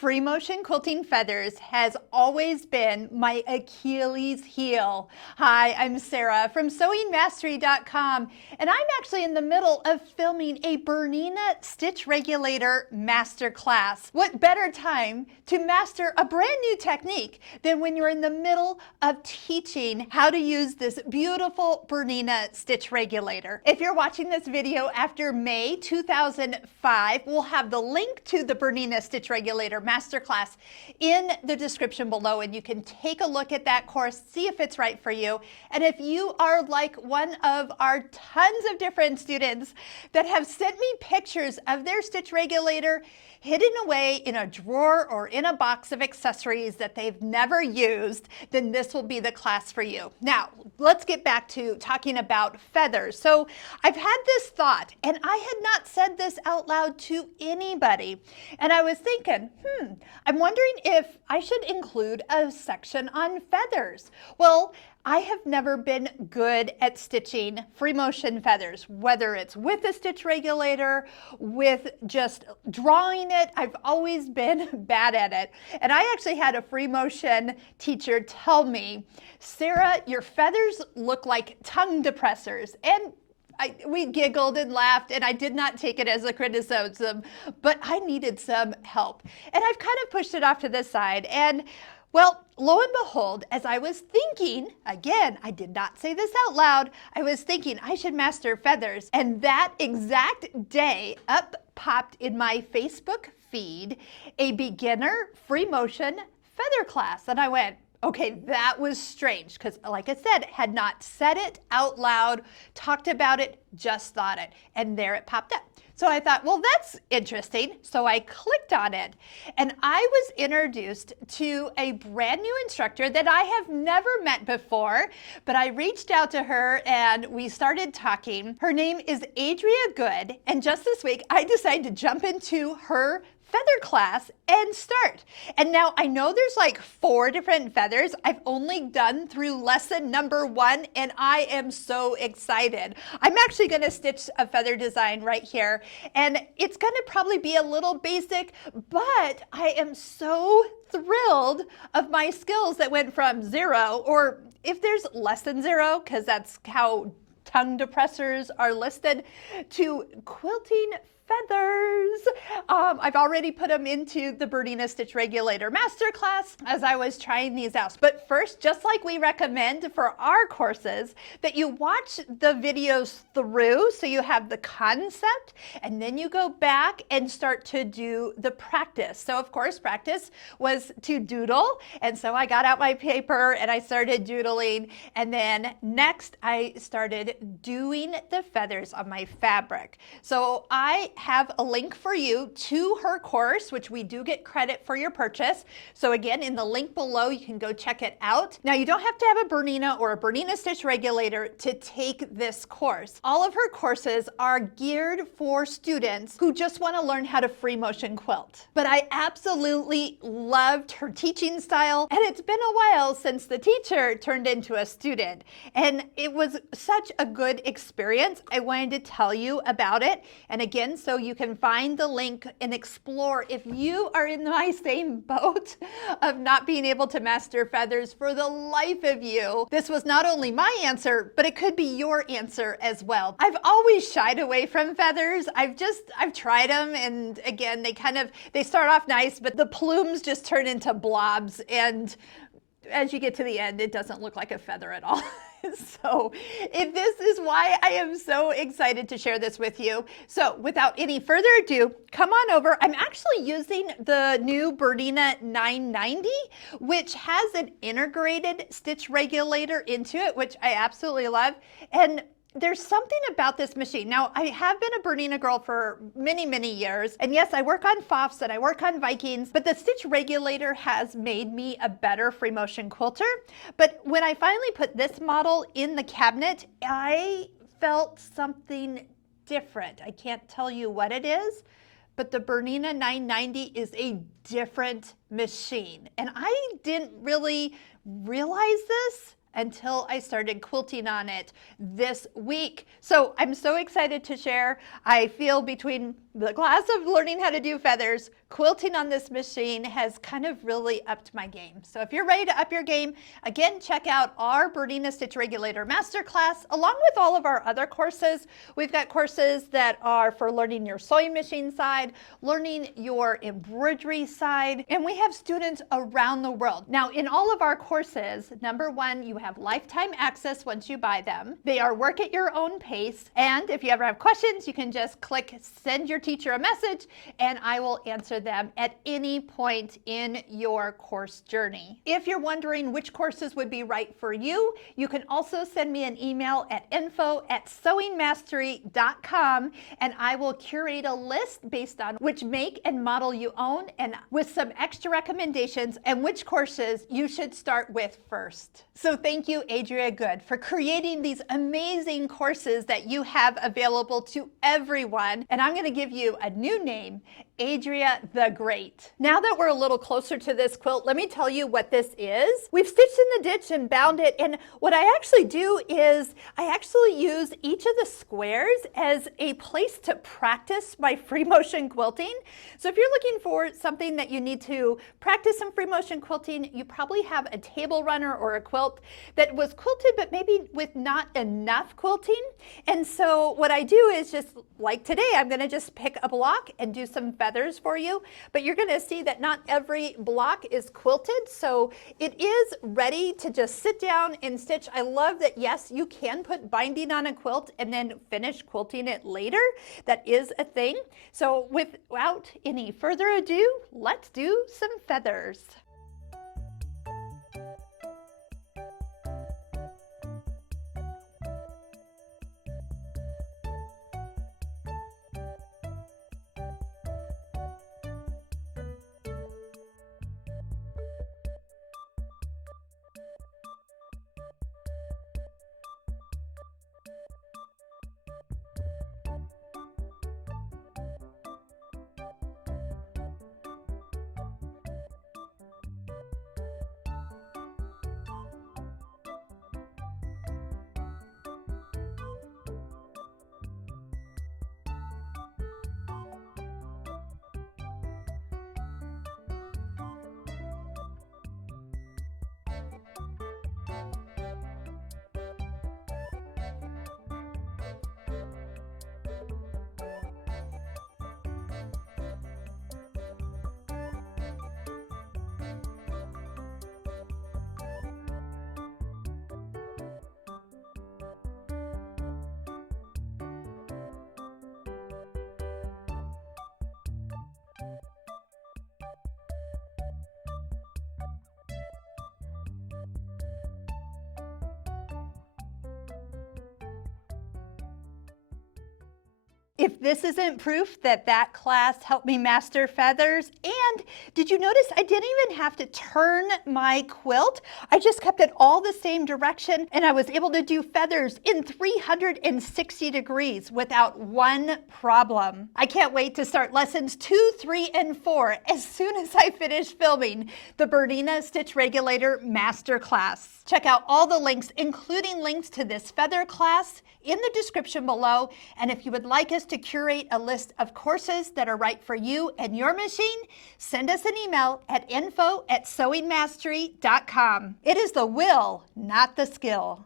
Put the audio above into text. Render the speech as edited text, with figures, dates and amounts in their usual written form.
Free motion quilting feathers has always been my Achilles heel. Hi, I'm Sarah from sewingmastery.com, and I'm actually in the middle of filming a BERNINA Stitch Regulator Masterclass. What better time to master a brand new technique than when you're in the middle of teaching how to use this beautiful BERNINA Stitch Regulator. If you're watching this video after May 2005, we'll have the link to the BERNINA Stitch Regulator Masterclass in the description below, and you can take a look at that course, see if it's right for you. And if you are like one of our tons of different students that have sent me pictures of their Stitch Regulator hidden away in a drawer or in a box of accessories that they've never used, then this will be the class for you. Now, let's get back to talking about feathers. So I've had this thought, and I had not said this out loud to anybody. And I was thinking, I'm wondering if I should include a section on feathers. Well, I have never been good at stitching free motion feathers, whether it's with a stitch regulator, with just drawing it. I've always been bad at it. And I actually had a free motion teacher tell me, Sarah, your feathers look like tongue depressors. And we giggled and laughed, and I did not take it as a criticism, but I needed some help. And I've kind of pushed it off to the side. And well, lo and behold, as I was thinking, again, I did not say this out loud, I was thinking I should master feathers. And that exact day, up popped in my Facebook feed a beginner free motion feather class. And I went, okay, that was strange because, like I said, had not said it out loud, talked about it, just thought it. And there it popped up. So I thought, well, that's interesting. So I clicked on it, and I was introduced to a brand new instructor that I have never met before, but I reached out to her and we started talking. Her name is Adria Good, and just this week I decided to jump into her feather class and start. And now I know there's like 4 different feathers. I've only done through lesson number 1, and I am so excited. I'm actually going to stitch a feather design right here, and it's going to probably be a little basic, but I am so thrilled of my skills that went from 0, or if there's less than 0, because that's how tongue depressors are listed, to quilting feathers. I've already put them into the BERNINA Stitch Regulator Masterclass as I was trying these out. But first, just like we recommend for our courses, that you watch the videos through so you have the concept, and then you go back and start to do the practice. So of course, practice was to doodle. And so I got out my paper and I started doodling. And then next I started doing the feathers on my fabric. So I have a link for you to her course, which we do get credit for your purchase. So again, in the link below, you can go check it out. Now, you don't have to have a BERNINA or a BERNINA Stitch Regulator to take this course. All of her courses are geared for students who just want to learn how to free motion quilt. But I absolutely loved her teaching style, and it's been a while since the teacher turned into a student. And it was such a good experience. I wanted to tell you about it. And again, so you can find the link and explore if you are in my same boat of not being able to master feathers for the life of you. This was not only my answer, but it could be your answer as well. I've always shied away from feathers. I've tried them, and again, they start off nice, but the plumes just turn into blobs, and as you get to the end, it doesn't look like a feather at all. So this is why I am so excited to share this with you. So without any further ado, come on over. I'm actually using the new BERNINA 990, which has an integrated stitch regulator into it, which I absolutely love. And there's something about this machine. Now, I have been a BERNINA girl for many, many years. And yes, I work on FOFs and I work on Vikings, but the stitch regulator has made me a better free motion quilter. But when I finally put this model in the cabinet, I felt something different. I can't tell you what it is, but the BERNINA 990 is a different machine. And I didn't really realize this until I started quilting on it this week. So I'm so excited to share. I feel between The class of learning how to do feathers, quilting on this machine has kind of really upped my game. So if you're ready to up your game, again, check out our BERNINA Stitch Regulator Masterclass, along with all of our other courses. We've got courses that are for learning your sewing machine side, learning your embroidery side, and we have students around the world. Now, in all of our courses, number one, you have lifetime access once you buy them. They are work at your own pace, and if you ever have questions, you can just click send your teacher a message and I will answer them at any point in your course journey. If you're wondering which courses would be right for you, you can also send me an email at info@sewingmastery.com and I will curate a list based on which make and model you own and with some extra recommendations and which courses you should start with first. So thank you, Adria Good, for creating these amazing courses that you have available to everyone. And I'm going to give you a new name, Adria the Great. Now that we're a little closer to this quilt, let me tell you what this is. We've stitched in the ditch and bound it, and what I actually do is I actually use each of the squares as a place to practice my free motion quilting. So if you're looking for something that you need to practice some free motion quilting, you probably have a table runner or a quilt that was quilted but maybe with not enough quilting. And so what I do is just like today, I'm going to just pick a block and do some feathers for you, but you're going to see that not every block is quilted, so it is ready to just sit down and stitch. I love that, yes, you can put binding on a quilt and then finish quilting it later. That is a thing. So without any further ado, let's do some feathers. If this isn't proof that that class helped me master feathers, and did you notice I didn't even have to turn my quilt? I just kept it all the same direction and I was able to do feathers in 360 degrees without one problem. I can't wait to start lessons 2, 3, and 4 as soon as I finish filming the BERNINA Stitch Regulator Masterclass. Check out all the links, including links to this feather class, in the description below. And if you would like us to curate a list of courses that are right for you and your machine, send us an email at info@sewingmastery.com. It is the will, not the skill.